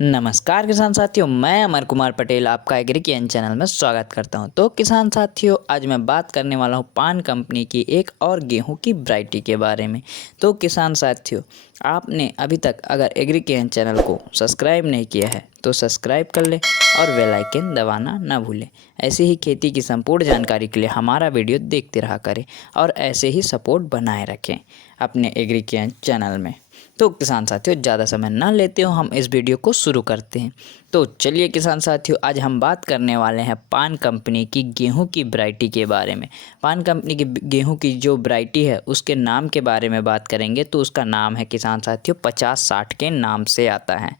नमस्कार किसान साथियों, मैं अमर कुमार पटेल आपका एग्री ज्ञान चैनल में स्वागत करता हूं। तो किसान साथियों, आज मैं बात करने वाला हूं पान कंपनी की एक और गेहूं की वैरायटी के बारे में। तो किसान साथियों, आपने अभी तक अगर एग्री ज्ञान चैनल को सब्सक्राइब नहीं किया है तो सब्सक्राइब कर लें और बेल आइकन दबाना ना भूलें। ऐसे ही खेती की संपूर्ण जानकारी के लिए हमारा वीडियो देखते रहा करें और ऐसे ही सपोर्ट बनाए रखें अपने एग्री ज्ञान चैनल में। तो किसान साथियों, ज़्यादा समय ना लेते हो, हम इस वीडियो को शुरू करते हैं। तो चलिए किसान साथियों, आज हम बात करने वाले हैं पान कंपनी की गेहूं की वैरायटी के बारे में। पान कंपनी की गेहूं की जो वैरायटी है उसके नाम के बारे में बात करेंगे। तो उसका नाम है किसान साथियों 50-60 के नाम से आता है।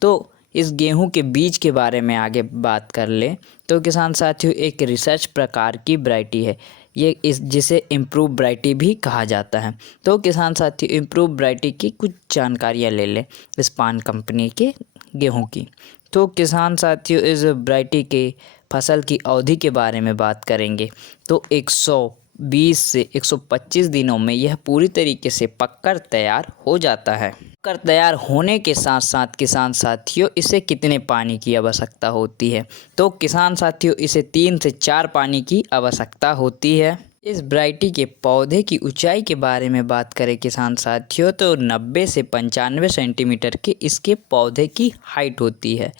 तो इस गेहूं के बीज के बारे में आगे बात कर लें तो किसान साथियों, एक रिसर्च प्रकार की वैरायटी है ये, इस जिसे इम्प्रूव वैरायटी भी कहा जाता है। तो किसान साथियों, इम्प्रूव वैरायटी की कुछ जानकारियाँ ले लें इस पान कंपनी के गेहूं की। तो किसान साथियों, इस वैरायटी के फसल की अवधि के बारे में बात करेंगे तो 120 से 125 दिनों में यह पूरी तरीके से पककर तैयार हो जाता है। पककर तैयार होने के साथ साथ किसान साथियों, इसे कितने पानी की आवश्यकता होती है? तो किसान साथियों, इसे 3 से 4 पानी की आवश्यकता होती है। इस वैरायटी के पौधे की ऊंचाई के बारे में बात करें किसान साथियों, तो 90 से 95 सेंटीमीटर की इसके पौधे की हाइट होती है।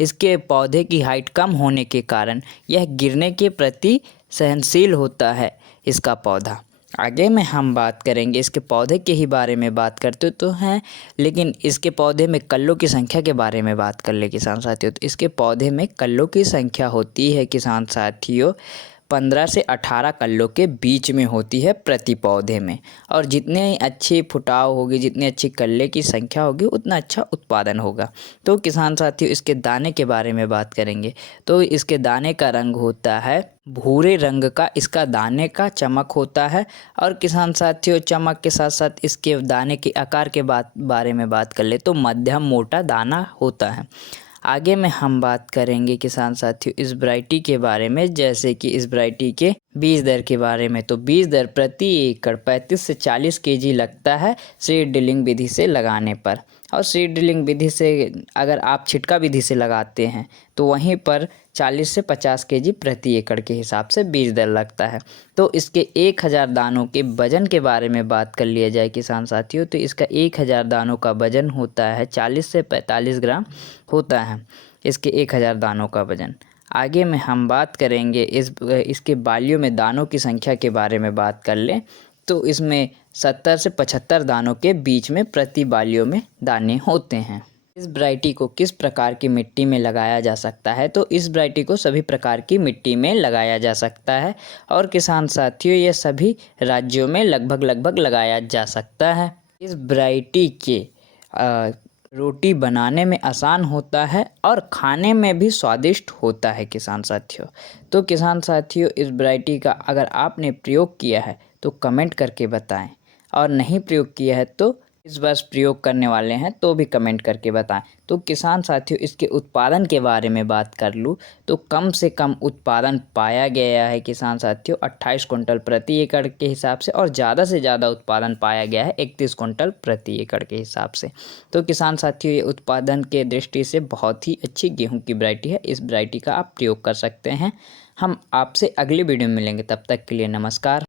इसके पौधे की हाइट कम होने के कारण यह गिरने के प्रति सहनशील होता है इसका पौधा। आगे में हम बात करेंगे इसके पौधे के ही बारे में बात करते तो हैं, लेकिन इसके पौधे में कल्लों की संख्या के बारे में बात कर ले किसान साथियों। तो इसके पौधे में कल्लों की संख्या होती है किसान साथियों 15 से 18 कल्लों के बीच में होती है प्रति पौधे में। और जितने अच्छी फुटाव होगी, जितनी अच्छी कल्ले की संख्या होगी, उतना अच्छा उत्पादन होगा। तो किसान साथियों, इसके दाने के बारे में बात करेंगे तो इसके दाने का रंग होता है भूरे रंग का, इसका दाने का चमक होता है। और किसान साथियों, चमक के साथ साथ इसके दाने के आकार के बारे में बात कर ले तो मध्यम मोटा दाना होता है। आगे में हम बात करेंगे किसान साथियों इस वैरायटी के बारे में, जैसे कि इस वैरायटी के बीज दर के बारे में। तो बीज दर प्रति एकड़ 35 से 40 केजी लगता है सीड ड्रिलिंग विधि से लगाने पर। और सीड ड्रिलिंग विधि से अगर आप छिटका विधि से लगाते हैं तो वहीं पर 40 से 50 केजी प्रति एकड़ के हिसाब से बीज दर लगता है। तो इसके 1000 दानों के वजन के बारे में बात कर लिया जाए किसान साथियों, तो इसका 1000 दानों का वजन होता है 40 से 45 ग्राम होता है इसके 1000 दानों का वजन। आगे में हम बात करेंगे इसके बालियों में दानों की संख्या के बारे में बात कर लें तो इसमें 70 से 75 दानों के बीच में प्रति बालियों में दाने होते हैं। इस वैरायटी को किस प्रकार की मिट्टी में लगाया जा सकता है? तो इस वैरायटी को सभी प्रकार की मिट्टी में लगाया जा सकता है। और किसान साथियों, ये सभी राज्यों में लगभग लगाया जा सकता है। इस वैरायटी के रोटी बनाने में आसान होता है और खाने में भी स्वादिष्ट होता है किसान साथियों। तो किसान साथियों, इस वैरायटी का अगर आपने प्रयोग किया है तो कमेंट करके बताएं, और नहीं प्रयोग किया है तो इस वर्ष प्रयोग करने वाले हैं तो भी कमेंट करके बताएं। तो किसान साथियों, इसके उत्पादन के बारे में बात कर लूँ तो कम से कम उत्पादन पाया गया है किसान साथियों 28 कुंटल प्रति एकड़ के हिसाब से, और ज़्यादा से ज़्यादा उत्पादन पाया गया है 31 कुंटल प्रति एकड़ के हिसाब से। तो किसान साथियों, ये उत्पादन के दृष्टि से बहुत ही अच्छी गेहूँ की वैरायटी है। इस वैरायटी का आप प्रयोग कर सकते हैं। हम आपसे अगली वीडियो में मिलेंगे, तब तक के लिए नमस्कार।